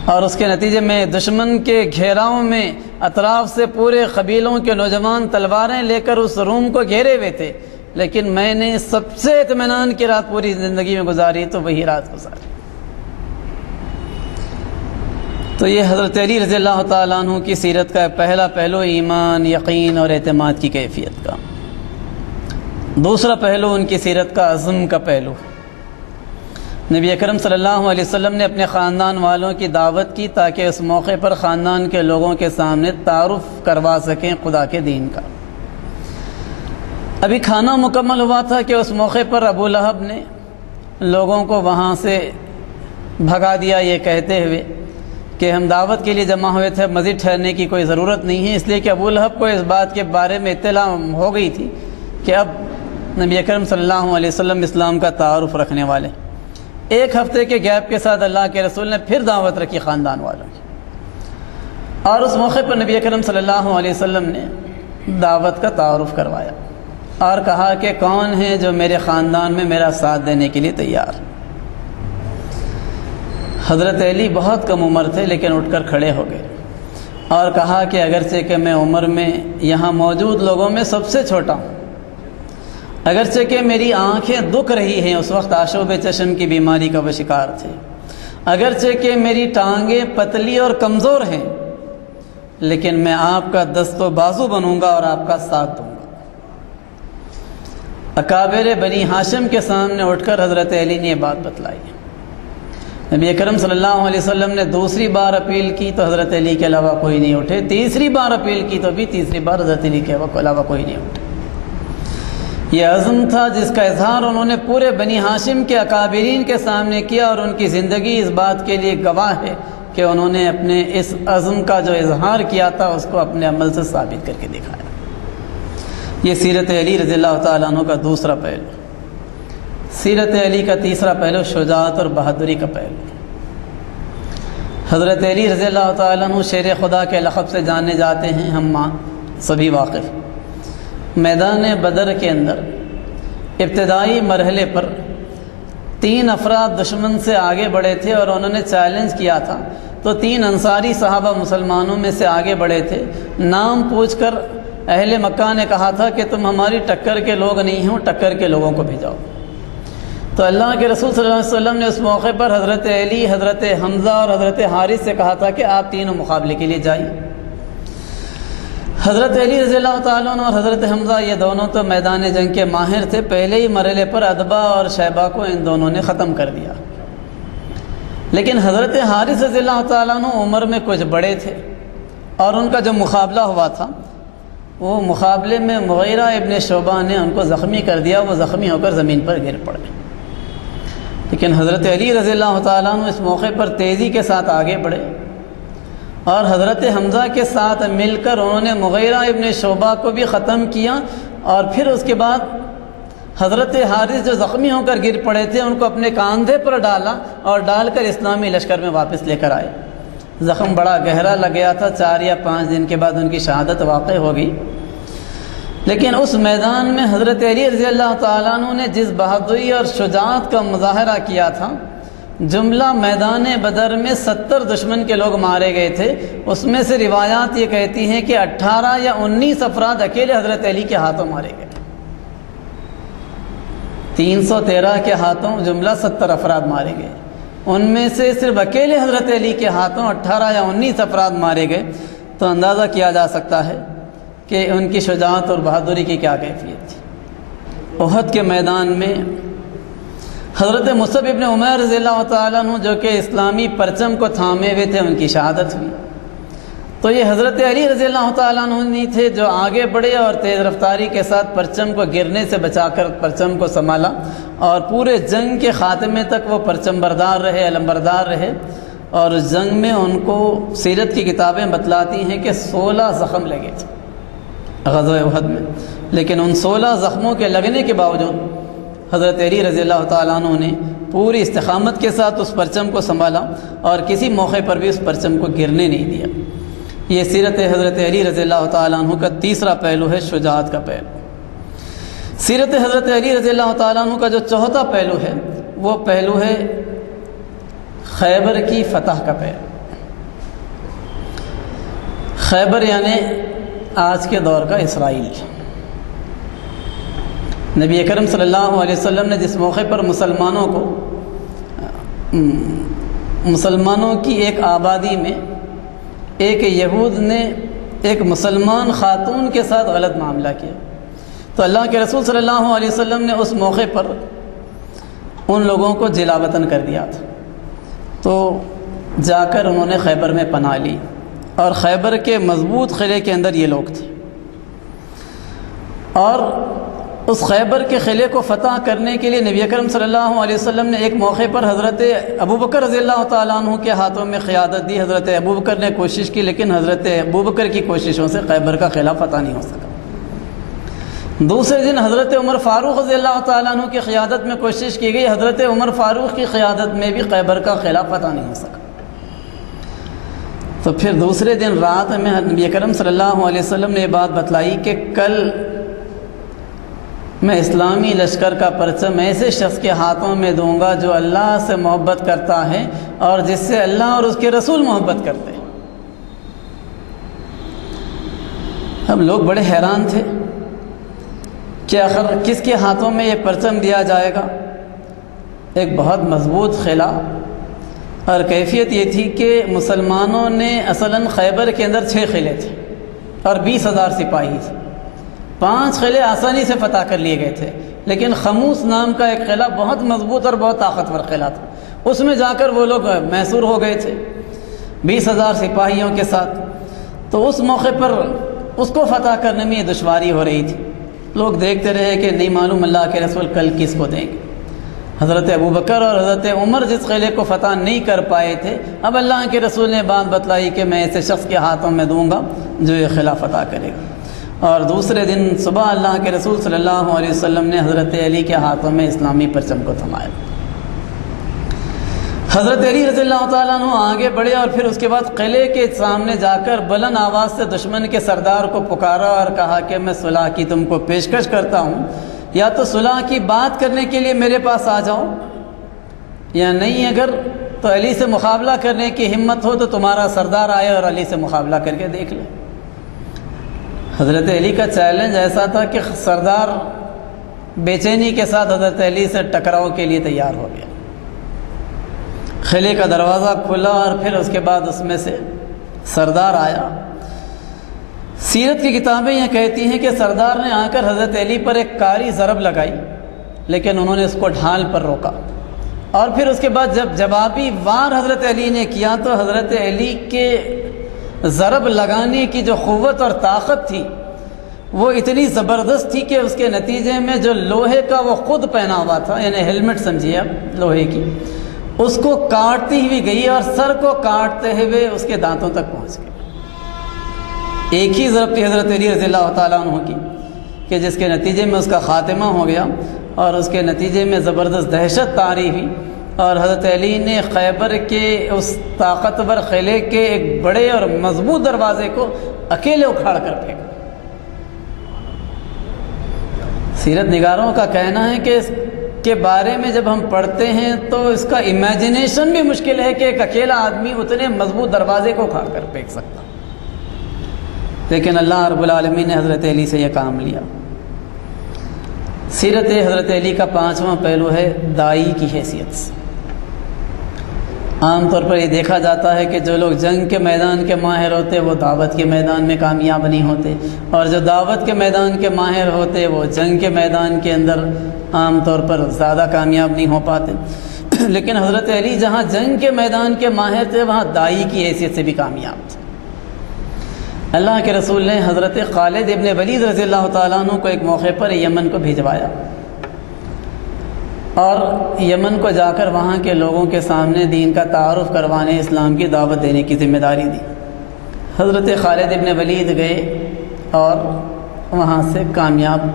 اور اس کے نتیجے میں دشمن کے گھیراؤں میں اطراف سے پورے قبیلوں کے نوجوان تلواریں لے کر اس روم کو گھیرے ہوئے تھے، لیکن میں نے سب سے اطمینان کی رات پوری زندگی میں گزاری تو وہی رات گزاری۔ تو یہ حضرت علی رضی اللہ تعالیٰ عنہ کی سیرت کا پہلا پہلو ایمان، یقین اور اعتماد کی کیفیت کا۔ دوسرا پہلو ان کی سیرت کا عزم کا پہلو۔ نبی اکرم صلی اللہ علیہ وسلم نے اپنے خاندان والوں کی دعوت کی تاکہ اس موقع پر خاندان کے لوگوں کے سامنے تعارف کروا سکیں خدا کے دین کا۔ ابھی کھانا مکمل ہوا تھا کہ اس موقع پر ابو لہب نے لوگوں کو وہاں سے بھگا دیا یہ کہتے ہوئے کہ ہم دعوت کے لیے جمع ہوئے تھے، مزید ٹھہرنے کی کوئی ضرورت نہیں ہے، اس لیے کہ ابو لہب کو اس بات کے بارے میں اطلاع ہو گئی تھی کہ اب نبی اکرم صلی اللہ علیہ وسلم اسلام کا تعارف رکھنے والے۔ ایک ہفتے کے گیپ کے ساتھ اللہ کے رسول نے پھر دعوت رکھی خاندان والوں کی، اور اس موقع پر نبی اکرم صلی اللہ علیہ وسلم نے دعوت کا تعارف کروایا اور کہا کہ کون ہے جو میرے خاندان میں میرا ساتھ دینے کے لیے تیار۔ حضرت علی بہت کم عمر تھے لیکن اٹھ کر کھڑے ہو گئے اور کہا کہ اگرچہ کہ میں عمر میں یہاں موجود لوگوں میں سب سے چھوٹا ہوں، اگرچہ کہ میری آنکھیں دکھ رہی ہیں، اس وقت آشوب چشم کی بیماری کا وہ شکار تھے، اگرچہ کہ میری ٹانگیں پتلی اور کمزور ہیں، لیکن میں آپ کا دست و بازو بنوں گا اور آپ کا ساتھ دوں گا۔ اکابر بنی ہاشم کے سامنے اٹھ کر حضرت علی نے یہ بات بتلائی۔ نبی اکرم صلی اللہ علیہ وسلم نے دوسری بار اپیل کی تو حضرت علی کے علاوہ کوئی نہیں اٹھے، تیسری بار اپیل کی تو بھی تیسری بار حضرت علی کے علاوہ کوئی نہیں اٹھے۔ یہ عزم تھا جس کا اظہار انہوں نے پورے بنی ہاشم کے اکابرین کے سامنے کیا، اور ان کی زندگی اس بات کے لیے گواہ ہے کہ انہوں نے اپنے اس عزم کا جو اظہار کیا تھا اس کو اپنے عمل سے ثابت کر کے دکھایا۔ یہ سیرت علی رضی اللہ تعالیٰ عنہ کا دوسرا پہلو۔ سیرت علی کا تیسرا پہلو شجاعت اور بہادری کا پہلو۔ حضرت علی رضی اللہ تعالیٰ عنہ شیر خدا کے لقب سے جانے جاتے ہیں، ہم سبھی واقف۔ میدان بدر کے اندر ابتدائی مرحلے پر 3 افراد دشمن سے آگے بڑھے تھے اور انہوں نے چیلنج کیا تھا، تو 3 انصاری صحابہ مسلمانوں میں سے آگے بڑھے تھے۔ نام پوچھ کر اہل مکہ نے کہا تھا کہ تم ہماری ٹکر کے لوگ نہیں ہو، ٹکر کے لوگوں کو بھیجاؤ۔ تو اللہ کے رسول صلی اللہ علیہ وسلم نے اس موقع پر حضرت علی، حضرت حمزہ اور حضرت حارث سے کہا تھا کہ آپ تینوں مقابلے کے لیے جائیں۔ حضرت علی رضی اللہ تعالیٰ عنہ اور حضرت حمزہ یہ دونوں تو میدان جنگ کے ماہر تھے، پہلے ہی مرحلے پر ادبا اور شیبہ کو ان دونوں نے ختم کر دیا۔ لیکن حضرت حارث رضی اللہ تعالیٰ عنہ عمر میں کچھ بڑے تھے، اور ان کا جو مقابلہ ہوا تھا وہ مقابلے میں مغیرہ ابن شعبہ نے ان کو زخمی کر دیا، وہ زخمی ہو کر زمین پر گر پڑے۔ لیکن حضرت علی رضی اللہ تعالیٰ عنہ اس موقع پر تیزی کے ساتھ آگے بڑھے، اور حضرت حمزہ کے ساتھ مل کر انہوں نے مغیرہ ابن شعبہ کو بھی ختم کیا، اور پھر اس کے بعد حضرت حارث جو زخمی ہو کر گر پڑے تھے ان کو اپنے کاندھے پر ڈالا اور ڈال کر اسلامی لشکر میں واپس لے کر آئے۔ زخم بڑا گہرا لگ گیا تھا، 4 یا 5 دن کے بعد ان کی شہادت واقع ہو گئی۔ لیکن اس میدان میں حضرت علی رضی اللہ تعالیٰ عنہ نے جس بہادری اور شجاعت کا مظاہرہ کیا تھا، جملہ میدان بدر میں 70 دشمن کے لوگ مارے گئے تھے، اس میں سے روایات یہ کہتی ہیں کہ 18 یا 19 افراد اکیلے حضرت علی کے ہاتھوں مارے گئے۔ 313 کے ہاتھوں جملہ 70 افراد مارے گئے، ان میں سے صرف اکیلے حضرت علی کے ہاتھوں 18 یا 19 افراد مارے گئے۔ تو اندازہ کیا جا سکتا ہے کہ ان کی شجاعت اور بہادری کی کیا کیفیت تھی۔ احد کے میدان میں حضرت مصعب ابن عمیر رضی اللہ تعالیٰ عنہ جو کہ اسلامی پرچم کو تھامے ہوئے تھے، ان کی شہادت ہوئی۔ تو یہ حضرت علی رضی اللہ تعالیٰ عنہ نہیں تھے جو آگے بڑھے اور تیز رفتاری کے ساتھ پرچم کو گرنے سے بچا کر پرچم کو سنبھالا، اور پورے جنگ کے خاتمے تک وہ پرچم بردار رہے، علم بردار رہے۔ اور اس جنگ میں ان کو سیرت کی کتابیں بتلاتی ہیں کہ 16 زخم لگے تھے غزوہ احد میں، لیکن ان 16 زخموں کے لگنے کے باوجود حضرت علی رضی اللہ تعالیٰ عنہ نے پوری استقامت کے ساتھ اس پرچم کو سنبھالا اور کسی موقع پر بھی اس پرچم کو گرنے نہیں دیا۔ یہ سیرت حضرت علی رضی اللہ تعالیٰ عنہ کا تیسرا پہلو ہے، شجاعت کا پہلو۔ سیرت حضرت علی رضی اللہ تعالیٰ عنہ کا جو چوتھا پہلو ہے وہ پہلو ہے خیبر کی فتح کا پہلو۔ خیبر یعنی آج کے دور کا اسرائیل۔ نبی اکرم صلی اللہ علیہ وسلم نے جس موقع پر مسلمانوں کی ایک آبادی میں ایک یہود نے ایک مسلمان خاتون کے ساتھ غلط معاملہ کیا، تو اللہ کے رسول صلی اللہ علیہ وسلم نے اس موقع پر ان لوگوں کو جلا وطن کر دیا تھا۔ تو جا کر انہوں نے خیبر میں پناہ لی، اور خیبر کے مضبوط قلعے کے اندر یہ لوگ تھے، اور اس خیبر کے قلعے کو فتح کرنے کے لیے نبی اکرم صلی اللہ علیہ وسلم نے ایک موقع پر حضرت ابوبکر رضی اللہ تعالیٰ عنہ کے ہاتھوں میں قیادت دی. حضرت ابوبکر نے کوشش کی لیکن حضرت ابوبکر کی کوششوں سے خیبر کا قلعہ فتح نہیں ہو سکا. دوسرے دن حضرت عمر فاروق رضی اللہ تعالیٰ عنہ کی قیادت میں کوشش کی گئی. حضرت عمر فاروق کی قیادت میں بھی خیبر کا قلعہ فتح نہیں ہو سکا. تو پھر دوسرے دن رات میں نبی اکرم صلی اللہ علیہ وسلم نے یہ بات بتلائی کہ کل میں اسلامی لشکر کا پرچم ایسے شخص کے ہاتھوں میں دوں گا جو اللہ سے محبت کرتا ہے اور جس سے اللہ اور اس کے رسول محبت کرتے ہیں. ہم لوگ بڑے حیران تھے کہ آخر کس کے ہاتھوں میں یہ پرچم دیا جائے گا. ایک بہت مضبوط قلعہ، اور کیفیت یہ تھی کہ مسلمانوں نے اصلاً خیبر کے اندر 6 قلعے تھے اور 20,000 سپاہی تھے. 5 قلعے آسانی سے فتح کر لیے گئے تھے، لیکن خموس نام کا ایک قلعہ بہت مضبوط اور بہت طاقتور قلعہ تھا. اس میں جا کر وہ لوگ محصور ہو گئے تھے 20,000 سپاہیوں کے ساتھ. تو اس موقع پر اس کو فتح کرنے میں دشواری ہو رہی تھی. لوگ دیکھتے رہے کہ نہیں معلوم اللہ کے رسول کل کس کو دیں گے. حضرت ابوبکر اور حضرت عمر جس قلعے کو فتح نہیں کر پائے تھے، اب اللہ کے رسول نے بات بتلائی کہ میں ایسے شخص کے ہاتھوں میں دوں گا جو یہ قلعہ فتح کرے گا. اور دوسرے دن صبح اللہ کے رسول صلی اللہ علیہ وسلم نے حضرت علی کے ہاتھوں میں اسلامی پرچم کو تھمایا. حضرت علی رضی اللہ تعالیٰ عنہ آگے بڑھے اور پھر اس کے بعد قلعے کے سامنے جا کر بلند آواز سے دشمن کے سردار کو پکارا اور کہا کہ میں صلح کی تم کو پیشکش کرتا ہوں، یا تو صلح کی بات کرنے کے لیے میرے پاس آ جاؤ، یا نہیں اگر تو علی سے مقابلہ کرنے کی ہمت ہو تو تمہارا سردار آئے اور علی سے مقابلہ کر کے دیکھ لے. حضرت علی کا چیلنج ایسا تھا کہ سردار بے چینی کے ساتھ حضرت علی سے ٹکراؤ کے لیے تیار ہو گیا. قلعے کا دروازہ کھلا اور پھر اس کے بعد اس میں سے سردار آیا. سیرت کی کتابیں یہ کہتی ہیں کہ سردار نے آ کر حضرت علی پر ایک کاری ضرب لگائی، لیکن انہوں نے اس کو ڈھال پر روکا. اور پھر اس کے بعد جب جوابی وار حضرت علی نے کیا تو حضرت علی کے ضرب لگانے کی جو قوت اور طاقت تھی وہ اتنی زبردست تھی کہ اس کے نتیجے میں جو لوہے کا وہ خود پہنا ہوا تھا، یعنی ہیلمٹ سمجھیے آپ لوہے کی، اس کو کاٹتی ہوئی گئی اور سر کو کاٹتے ہوئے اس کے دانتوں تک پہنچ گئی. ایک ہی ضرب تھی حضرت علی رضی اللہ تعالیٰ عنہ کی کہ جس کے نتیجے میں اس کا خاتمہ ہو گیا اور اس کے نتیجے میں زبردست دہشت طاری ہوئی، اور حضرت علی نے خیبر کے اس طاقتور قلعے کے ایک بڑے اور مضبوط دروازے کو اکیلے اکھاڑ کر پھینکا. سیرت نگاروں کا کہنا ہے کہ اس کے بارے میں جب ہم پڑھتے ہیں تو اس کا امیجنیشن بھی مشکل ہے کہ ایک اکیلا آدمی اتنے مضبوط دروازے کو اکھاڑ کر پھینک سکتا، لیکن اللہ رب العالمین نے حضرت علی سے یہ کام لیا. سیرت حضرت علی کا 5واں پہلو ہے داعی کی حیثیت سے. عام طور پر یہ دیکھا جاتا ہے کہ جو لوگ جنگ کے میدان کے ماہر ہوتے وہ دعوت کے میدان میں کامیاب نہیں ہوتے، اور جو دعوت کے میدان کے ماہر ہوتے وہ جنگ کے میدان کے اندر عام طور پر زیادہ کامیاب نہیں ہو پاتے. لیکن حضرت علی جہاں جنگ کے میدان کے ماہر تھے وہاں داعی کی حیثیت سے بھی کامیاب تھے. اللہ کے رسول نے حضرت خالد ابن ولید رضی اللہ تعالیٰ عنہ کو ایک موقع پر یمن کو بھیجوایا اور یمن کو جا کر وہاں کے لوگوں کے سامنے دین کا تعارف کروانے، اسلام کی دعوت دینے کی ذمہ داری دی. حضرت خالد ابن ولید گئے اور وہاں سے کامیاب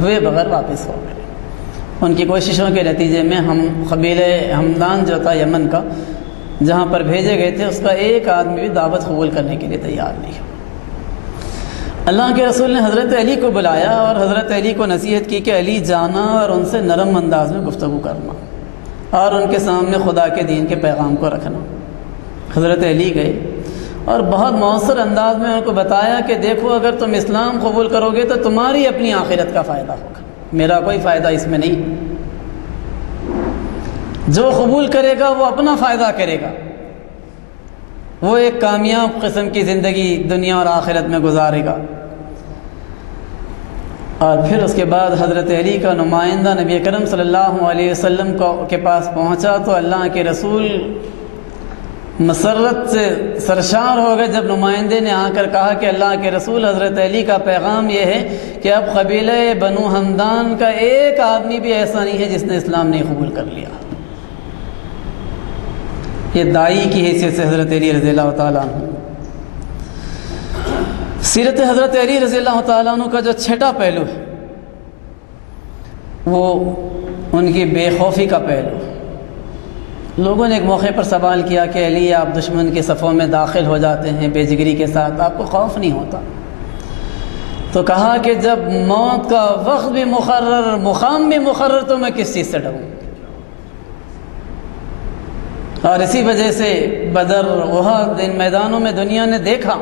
ہوئے بغیر واپس ہو گئے. ان کی کوششوں کے نتیجے میں قبیلہ ہمدان جو تھا یمن کا، جہاں پر بھیجے گئے تھے، اس کا ایک آدمی بھی دعوت قبول کرنے کے لیے تیار نہیں ہوا. اللہ کے رسول نے حضرت علی کو بلایا اور حضرت علی کو نصیحت کی کہ علی جانا اور ان سے نرم انداز میں گفتگو کرنا اور ان کے سامنے خدا کے دین کے پیغام کو رکھنا. حضرت علی گئے اور بہت مؤثر انداز میں ان کو بتایا کہ دیکھو اگر تم اسلام قبول کرو گے تو تمہاری اپنی آخرت کا فائدہ ہوگا، میرا کوئی فائدہ اس میں نہیں. جو قبول کرے گا وہ اپنا فائدہ کرے گا، وہ ایک کامیاب قسم کی زندگی دنیا اور آخرت میں گزارے گا. اور پھر اس کے بعد حضرت علی کا نمائندہ نبی کرم صلی اللہ علیہ وسلم کے پاس پہنچا تو اللہ کے رسول مسرت سے سرشار ہو گئے جب نمائندے نے آ کر کہا کہ اللہ کے رسول حضرت علی کا پیغام یہ ہے کہ اب قبیلہ بنو ہمدان کا ایک آدمی بھی ایسا نہیں ہے جس نے اسلام نہیں قبول کر لیا۔ یہ دائی کی حیثیت سے حضرت علی رضی اللہ تعالیٰ عنہ۔ سیرت حضرت علی رضی اللہ تعالیٰ عنہ کا جو چھٹا پہلو ہے وہ ان کی بے خوفی کا پہلو ہے۔ لوگوں نے ایک موقع پر سوال کیا کہ علی آپ دشمن کے صفوں میں داخل ہو جاتے ہیں بے جگری کے ساتھ، آپ کو خوف نہیں ہوتا؟ تو کہا کہ جب موت کا وقت بھی مقرر، مقام بھی مقرر، تو میں کس چیز سے ڈروں؟ اور اسی وجہ سے بدر، احد، ان میدانوں میں دنیا نے دیکھا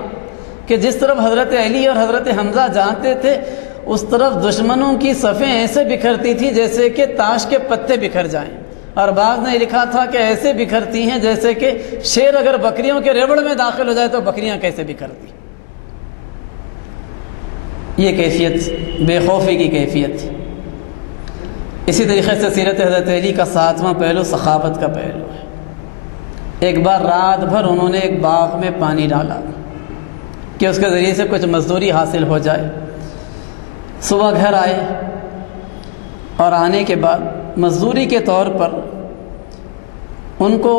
کہ جس طرف حضرت علی اور حضرت حمزہ جاتے تھے اس طرف دشمنوں کی صفیں ایسے بکھرتی تھی جیسے کہ تاش کے پتے بکھر جائیں، اور بعض نے لکھا تھا کہ ایسے بکھرتی ہیں جیسے کہ شیر اگر بکریوں کے ریوڑ میں داخل ہو جائے تو بکریاں کیسے بکھرتی۔ یہ کیفیت بے خوفی کی کیفیت تھی۔ اسی طریقے سے سیرت حضرت علی کا 7واں پہلو سخاوت کا پہلو ہے۔ ایک بار رات بھر انہوں نے ایک باغ میں پانی ڈالا کہ اس کے ذریعے سے کچھ مزدوری حاصل ہو جائے۔ صبح گھر آئے اور آنے کے بعد مزدوری کے طور پر ان کو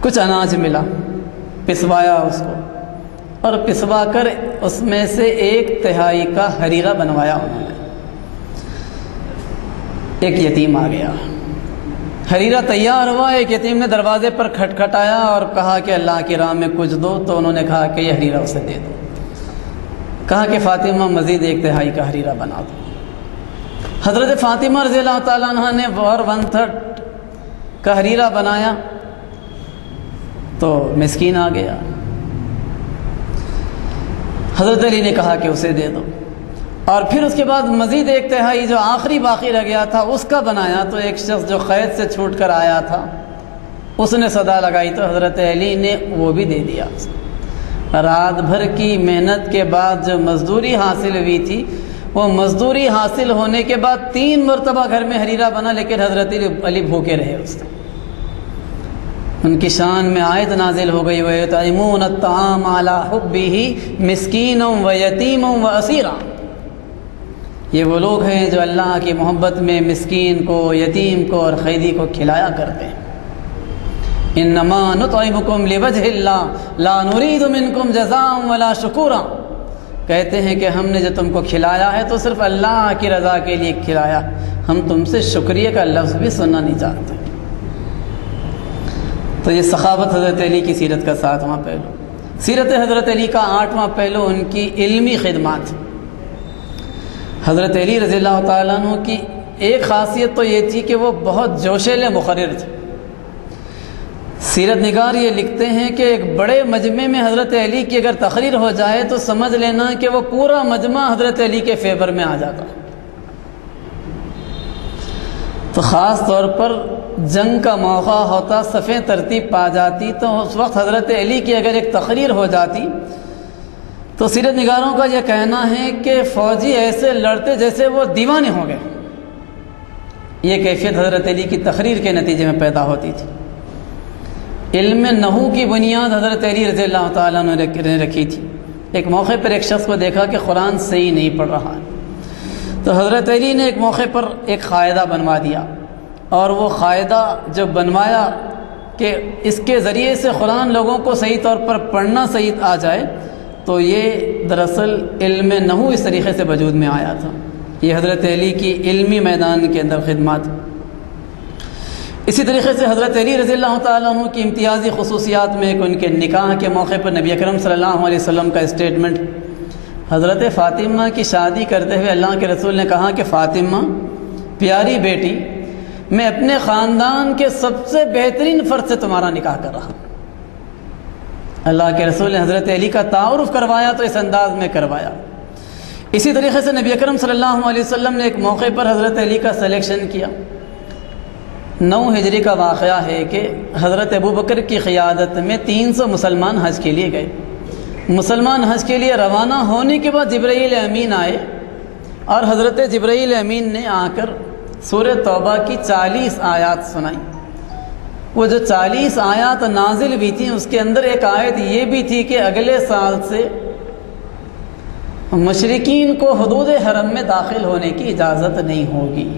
کچھ اناج ملا، پسوایا اس کو، اور پسوا کر اس میں سے 1/3 کا حریرہ بنوایا انہوں نے۔ ایک یتیم آ گیا، حریرہ تیار ہوا، ایک یتیم نے دروازے پر کھٹکھٹایا اور کہا کہ اللہ کی راہ میں کچھ دو، تو انہوں نے کہا کہ یہ حریرہ اسے دے دو۔ کہا کہ فاطمہ مزید 1/3 کا حریرہ بنا دو۔ حضرت فاطمہ رضی اللہ تعالیٰ عنہ نے 1/3 کا حریرہ بنایا تو مسکین آ گیا۔ حضرت علی نے کہا کہ اسے دے دو، اور پھر اس کے بعد مزید 1/3 جو آخری باقی رہ گیا تھا اس کا بنایا، تو ایک شخص جو قید سے چھوٹ کر آیا تھا اس نے صدا لگائی تو حضرت علی نے وہ بھی دے دیا۔ رات بھر کی محنت کے بعد جو مزدوری حاصل ہوئی تھی، وہ مزدوری حاصل ہونے کے بعد 3 مرتبہ گھر میں حریرہ بنا، لیکن حضرت علی بھوکے رہے اس دن۔ ان کی شان میں آیت نازل ہو گئی، وَيُطْعِمُونَ الطَّعَامَ عَلَىٰ حُبِّهِ مِسْكِينًا وَيَتِيمًا وَأَسِيرًا۔ یہ وہ لوگ ہیں جو اللہ کی محبت میں مسکین کو، یتیم کو اور قیدی کو کھلایا کرتے ہیں۔ انما نطعمکم لوجہ اللہ لا نرید منکم جزاء ولا شکورا۔ کہتے ہیں کہ ہم نے جو تم کو کھلایا ہے تو صرف اللہ کی رضا کے لیے کھلایا، ہم تم سے شکریہ کا لفظ بھی سننا نہیں چاہتے۔ تو یہ سخاوت حضرت علی کی سیرت کا 7واں پہلو۔ سیرت حضرت علی کا 8واں پہلو ان کی علمی خدمات۔ حضرت علی رضی اللہ تعالیٰ عنہ کی ایک خاصیت تو یہ تھی کہ وہ بہت جوشیلے مقرر تھے۔ سیرت نگار یہ لکھتے ہیں کہ ایک بڑے مجمع میں حضرت علی کی اگر تقریر ہو جائے تو سمجھ لینا کہ وہ پورا مجمع حضرت علی کے فیور میں آ جاتا۔ تو خاص طور پر جنگ کا موقع ہوتا، صفیں ترتیب پا جاتی، تو اس وقت حضرت علی کی اگر ایک تقریر ہو جاتی تو سیرت نگاروں کا یہ کہنا ہے کہ فوجی ایسے لڑتے جیسے وہ دیوانے ہو گئے۔ یہ کیفیت حضرت علی کی تقریر کے نتیجے میں پیدا ہوتی تھی۔ علم نحو کی بنیاد حضرت علی رضی اللہ تعالیٰ نے رکھی تھی۔ ایک موقع پر ایک شخص کو دیکھا کہ قرآن صحیح نہیں پڑھ رہا ہے، تو حضرت علی نے ایک موقع پر ایک قاعدہ بنوا دیا، اور وہ قاعدہ جو بنوایا کہ اس کے ذریعے سے قرآن لوگوں کو صحیح طور پر پڑھنا صحیح آ جائے، تو یہ دراصل علم نحو اس طریقے سے وجود میں آیا تھا۔ یہ حضرت علی کی علمی میدان کے اندر خدمات۔ اسی طریقے سے حضرت علی رضی اللہ تعالیٰ عنہ کی امتیازی خصوصیات میں ایک ان کے نکاح کے موقع پر نبی اکرم صلی اللہ علیہ وسلم کا اسٹیٹمنٹ۔ حضرت فاطمہ کی شادی کرتے ہوئے اللہ کے رسول نے کہا کہ فاطمہ پیاری بیٹی، میں اپنے خاندان کے سب سے بہترین فرد سے تمہارا نکاح کر رہا ہوں۔ اللہ کے رسول نے حضرت علی کا تعارف کروایا تو اس انداز میں کروایا۔ اسی طریقے سے نبی اکرم صلی اللہ علیہ وسلم نے ایک موقع پر حضرت علی کا سلیکشن کیا۔ 9 ہجری کا واقعہ ہے کہ حضرت ابوبکر کی قیادت میں 300 مسلمان حج کے لیے گئے۔ مسلمان حج کے لیے روانہ ہونے کے بعد جبرائیل امین آئے، اور حضرت جبرائیل امین نے آ کر سورہ توبہ کی 40 آیات سنائی۔ وہ جو 40 آیات نازل بھی تھیں اس کے اندر ایک آیت یہ بھی تھی کہ اگلے سال سے مشرکین کو حدود حرم میں داخل ہونے کی اجازت نہیں ہوگی۔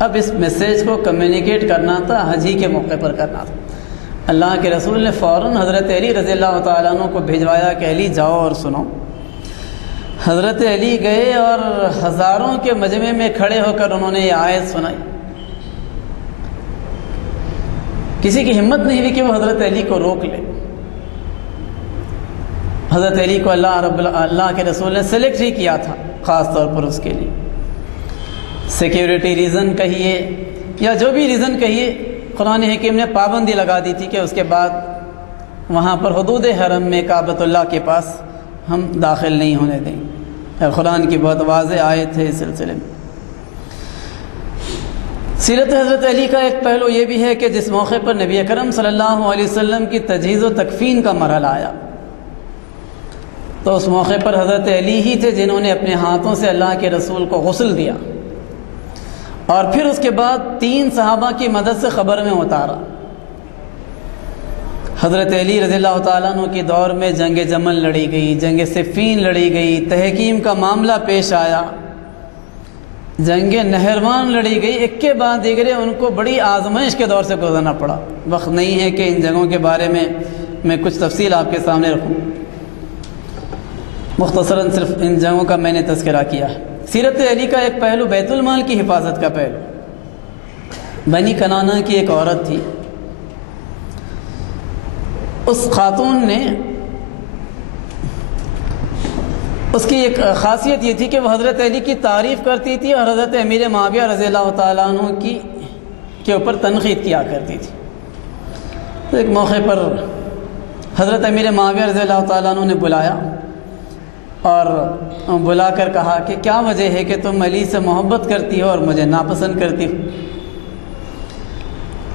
اب اس میسیج کو کمیونیکیٹ کرنا تھا، حج ہی کے موقع پر کرنا تھا۔ اللہ کے رسول نے فوراً حضرت علی رضی اللہ تعالیٰ عنہ کو بھیجوایا کہ علی جاؤ اور سنو۔ حضرت علی گئے اور ہزاروں کے مجمع میں کھڑے ہو کر انہوں نے یہ آیت سنائی۔ کسی کی ہمت نہیں ہوئی کہ وہ حضرت علی کو روک لے۔ حضرت علی کو اللہ کے رسول نے سلیکٹ ہی کیا تھا خاص طور پر اس کے لیے، سیکیورٹی ریزن کہیے یا جو بھی ریزن کہیے، قرآن حکیم نے پابندی لگا دی تھی کہ اس کے بعد وہاں پر حدود حرم میں کعبۃ اللہ کے پاس ہم داخل نہیں ہونے دیں۔ قرآن کی بہت واضح آیت ہے اس سلسلے میں۔ سیرت حضرت علی کا ایک پہلو یہ بھی ہے کہ جس موقع پر نبی اکرم صلی اللہ علیہ وسلم کی تجہیز و تکفین کا مرحلہ آیا تو اس موقع پر حضرت علی ہی تھے جنہوں نے اپنے ہاتھوں سے اللہ کے رسول کو غسل دیا، اور پھر اس کے بعد 3 صحابہ کی مدد سے قبر میں اتارا۔ حضرت علی رضی اللہ تعالیٰ عنہ کے دور میں جنگ جمل لڑی گئی، جنگ صفین لڑی گئی، تحکیم کا معاملہ پیش آیا، جنگ نہروان لڑی گئی، ایک کے بعد دیگرے ان کو بڑی آزمائش کے دور سے گزرنا پڑا۔ وقت نہیں ہے کہ ان جنگوں کے بارے میں کچھ تفصیل آپ کے سامنے رکھوں، مختصراً صرف ان جنگوں کا میں نے تذکرہ کیا ہے۔ سیرت علی کا ایک پہلو بیت المال کی حفاظت کا پہلو۔ بنی کنانہ کی ایک عورت تھی، اس خاتون نے، اس کی ایک خاصیت یہ تھی کہ وہ حضرت علی کی تعریف کرتی تھی اور حضرت امیر معاویہ رضی اللہ تعالیٰ عنہ کے اوپر تنقید کیا کرتی تھی۔ تو ایک موقع پر حضرت امیر معاویہ رضی اللہ تعالیٰ عنہ نے بلایا اور بلا کر کہا کہ کیا وجہ ہے کہ تم علی سے محبت کرتی ہو اور مجھے ناپسند کرتی ہو؟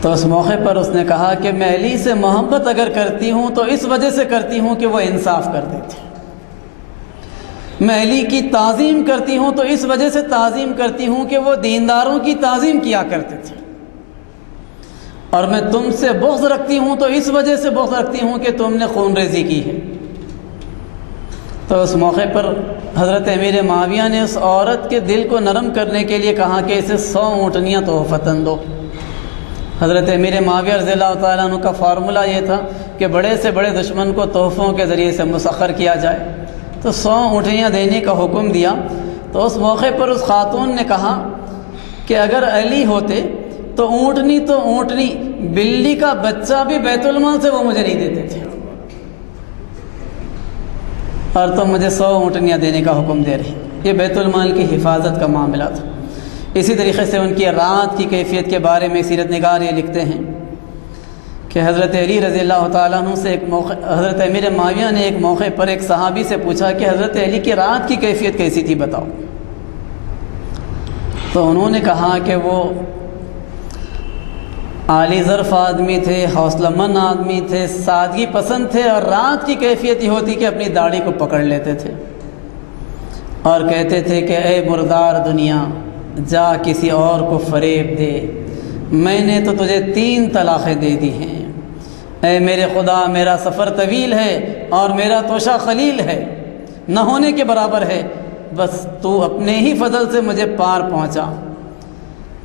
تو اس موقع پر اس نے کہا کہ میں علی سے محبت اگر کرتی ہوں تو اس وجہ سے کرتی ہوں کہ وہ انصاف کرتے تھے، میں علی کی تعظیم کرتی ہوں تو اس وجہ سے تعظیم کرتی ہوں کہ وہ دینداروں کی تعظیم کیا کرتے تھے، اور میں تم سے بغض رکھتی ہوں تو اس وجہ سے بغض رکھتی ہوں کہ تم نے خون ریزی کی ہے۔ تو اس موقع پر حضرت امیر معاویہ نے اس عورت کے دل کو نرم کرنے کے لیے کہا کہ اسے 100 اونٹنیاں تحفتاً دو۔ حضرت امیر معاویہ رضی اللہ تعالیٰ عنہ کا فارمولہ یہ تھا کہ بڑے سے بڑے دشمن کو تحفوں کے ذریعے سے مسخر کیا جائے، تو 100 اونٹنیاں دینے کا حکم دیا۔ تو اس موقع پر اس خاتون نے کہا کہ اگر علی ہوتے تو اونٹنی بلی کا بچہ بھی بیت المال سے وہ مجھے نہیں دیتے تھے، اور تم مجھے 100 اونٹنیاں دینے کا حکم دے رہے۔ یہ بیت المال کی حفاظت کا معاملہ تھا۔ اسی طریقے سے ان کی رات کی کیفیت کے بارے میں سیرت نگار یہ لکھتے ہیں کہ حضرت علی رضی اللہ تعالیٰ عنہ سے حضرت امیر معاویہ نے ایک موقع پر ایک صحابی سے پوچھا کہ حضرت علی کی رات کی کیفیت کیسی تھی بتاؤ۔ تو انہوں نے کہا کہ وہ عالی ظرف آدمی تھے، حوصلہ مند آدمی تھے، سادگی پسند تھے، اور رات کی کیفیت یہ ہوتی کہ اپنی داڑھی کو پکڑ لیتے تھے اور کہتے تھے کہ اے مردار دنیا، جا کسی اور کو فریب دے، میں نے تو تجھے 3 طلاقیں دے دی ہیں، اے میرے خدا میرا سفر طویل ہے اور میرا توشہ خلیل ہے، نہ ہونے کے برابر ہے، بس تو اپنے ہی فضل سے مجھے پار پہنچا۔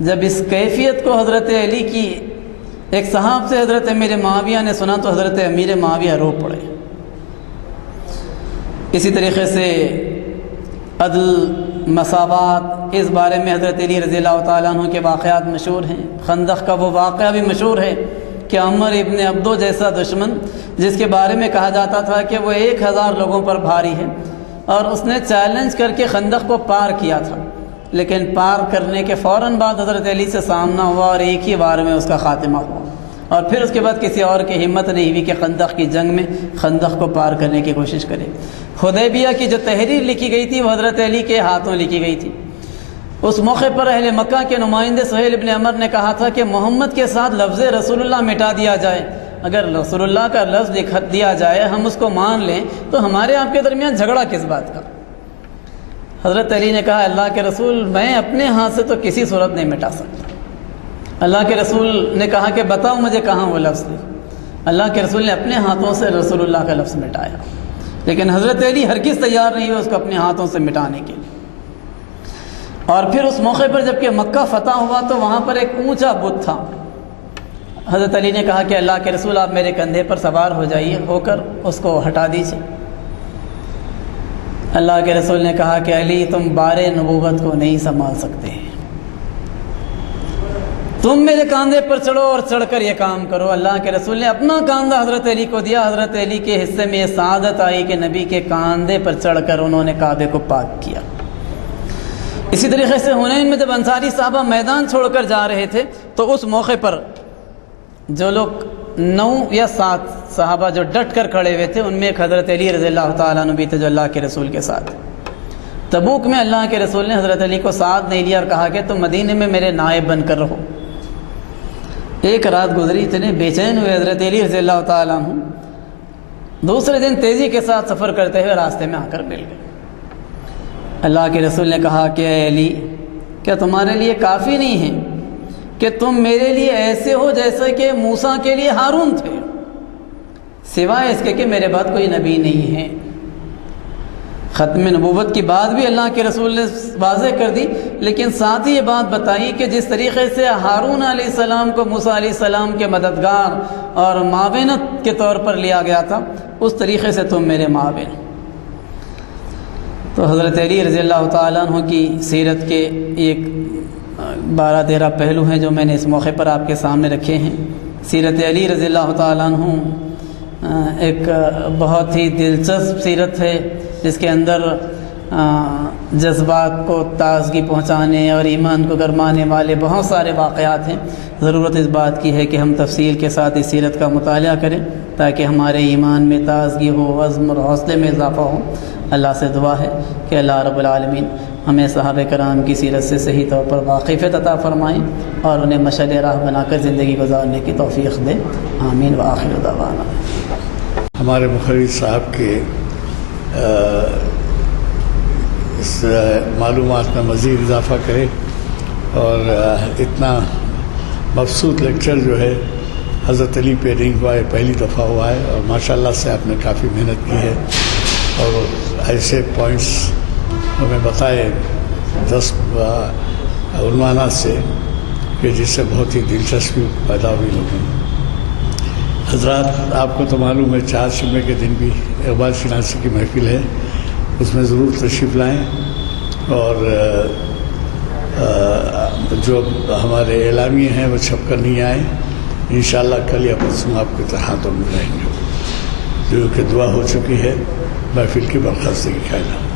جب اس کیفیت کو حضرت علی کی ایک صحاب سے حضرت امیر معاویہ نے سنا تو حضرت امیر معاویہ رو پڑے۔ اسی طریقے سے عدل، مساوات، اس بارے میں حضرت علی رضی اللہ تعالیٰ عنہ کے واقعات مشہور ہیں۔ خندق کا وہ واقعہ بھی مشہور ہے کہ عمر ابن عبدو جیسا دشمن، جس کے بارے میں کہا جاتا تھا کہ وہ 1000 لوگوں پر بھاری ہے، اور اس نے چیلنج کر کے خندق کو پار کیا تھا، لیکن پار کرنے کے فوراً بعد حضرت علی سے سامنا ہوا اور ایک ہی بار میں اس کا خاتمہ ہوا، اور پھر اس کے بعد کسی اور کی ہمت نہیں ہوئی کہ خندق کی جنگ میں خندق کو پار کرنے کی کوشش کرے۔ حدیبیہ کی جو تحریر لکھی گئی تھی وہ حضرت علی کے ہاتھوں لکھی گئی تھی۔ اس موقع پر اہل مکہ کے نمائندے سہیل ابن عمر نے کہا تھا کہ محمد کے ساتھ لفظ رسول اللہ مٹا دیا جائے، اگر رسول اللہ کا لفظ لکھ دیا جائے، ہم اس کو مان لیں، تو ہمارے آپ کے درمیان جھگڑا کس بات کا؟ حضرت علی نے کہا اللہ کے رسول، میں اپنے ہاتھ سے تو کسی صورت نہیں مٹا سکتا، اللہ کے رسول نے کہا کہ بتاؤ مجھے کہاں وہ لفظ ہے۔ اللہ کے رسول نے اپنے ہاتھوں سے رسول اللہ کا لفظ مٹایا، لیکن حضرت علی ہرگز تیار نہیں ہوئے اس کو اپنے ہاتھوں سے مٹانے کے لیے۔ اور پھر اس موقع پر جب کہ مکہ فتح ہوا تو وہاں پر ایک اونچا بت تھا۔ حضرت علی نے کہا کہ اللہ کے رسول آپ میرے کندھے پر سوار ہو جائیے، ہو کر اس کو ہٹا دیجیے۔ اللہ کے رسول نے کہا کہ علی تم بار نبوت کو نہیں سنبھال سکتے، تم میرے کاندھے پر چڑھو اور چڑھ کر یہ کام کرو۔ اللہ کے رسول نے اپنا کاندھا حضرت علی کو دیا۔ حضرت علی کے حصے میں یہ سعادت آئی کہ نبی کے کاندھے پر چڑھ کر انہوں نے کعبے کو پاک کیا۔ اسی طریقے سے حنین میں جب انصاری صحابہ میدان چھوڑ کر جا رہے تھے تو اس موقع پر جو لوگ 9 یا 7 صحابہ جو ڈٹ کر کھڑے ہوئے تھے، ان میں ایک حضرت علی رضی اللہ تعالیٰ عنہ بھی تھے جو اللہ کے رسول کے ساتھ۔ تبوک میں اللہ کے رسول نے حضرت علی کو ساتھ نہیں لیا اور کہا کہ تم مدینے میں میرے نائب بن کر رہو۔ ایک رات گزری، اتنے بے چین ہوئے حضرت علی رضی اللہ تعالیٰ عنہ، دوسرے دن تیزی کے ساتھ سفر کرتے ہوئے راستے میں آ کر مل گئے۔ اللہ کے رسول نے کہا کہ اے علی، کیا تمہارے لیے کافی نہیں ہے کہ تم میرے لیے ایسے ہو جیسے کہ موسیٰ کے لیے ہارون تھے، سوائے اس کے کہ میرے بعد کوئی نبی نہیں ہے۔ ختم نبوت کی بات بھی اللہ کے رسول نے واضح کر دی، لیکن ساتھ ہی یہ بات بتائی کہ جس طریقے سے ہارون علیہ السلام کو موسیٰ علیہ السلام کے مددگار اور معاونت کے طور پر لیا گیا تھا، اس طریقے سے تم میرے معاون۔ تو حضرت علی رضی اللہ تعالیٰ عنہ کی سیرت کے ایک 12-13 پہلو ہیں جو میں نے اس موقع پر آپ کے سامنے رکھے ہیں۔ سیرت علی رضی اللہ تعالیٰ عنہ ایک بہت ہی دلچسپ سیرت ہے جس کے اندر جذبات کو تازگی پہنچانے اور ایمان کو گرمانے والے بہت سارے واقعات ہیں۔ ضرورت اس بات کی ہے کہ ہم تفصیل کے ساتھ اس سیرت کا مطالعہ کریں تاکہ ہمارے ایمان میں تازگی ہو، عزم اور حوصلے میں اضافہ ہو۔ اللہ سے دعا ہے کہ اللہ رب العالمین ہمیں صحابہ کرام کی سیرت سے صحیح طور پر واقفیت عطا فرمائیں اور انہیں مشعل راہ بنا کر زندگی گزارنے کی توفیق دے۔ آمین وآخر دعوانا۔ ہمارے مخرج صاحب کے اس معلومات میں مزید اضافہ کرے اور اتنا مبسوط لیکچر جو ہے حضرت علی پہ نہیں ہوا ہے، پہلی دفعہ ہوا ہے اور ماشاءاللہ سے آپ نے کافی محنت کی ہے اور ایسے پوائنٹس ہمیں بتائے 10 عنوانات سے کہ جس سے بہت ہی دلچسپی پیدا ہوئی لوگوں میں۔ حضرات آپ کو تو معلوم ہے 4 شنبے کے دن بھی اقبال شناسی کی محفل ہے، اس میں ضرور تشریف لائیں اور جو ہمارے اعلامیے ہیں وہ چھپ کر نہیں آئیں۔ انشاءاللہ کل یا پرسوں آپ کے ہاتھوں میں رہیں گے۔ جو کہ دعا ہو چکی ہے، محفل کی برخاستگی کا اعلان۔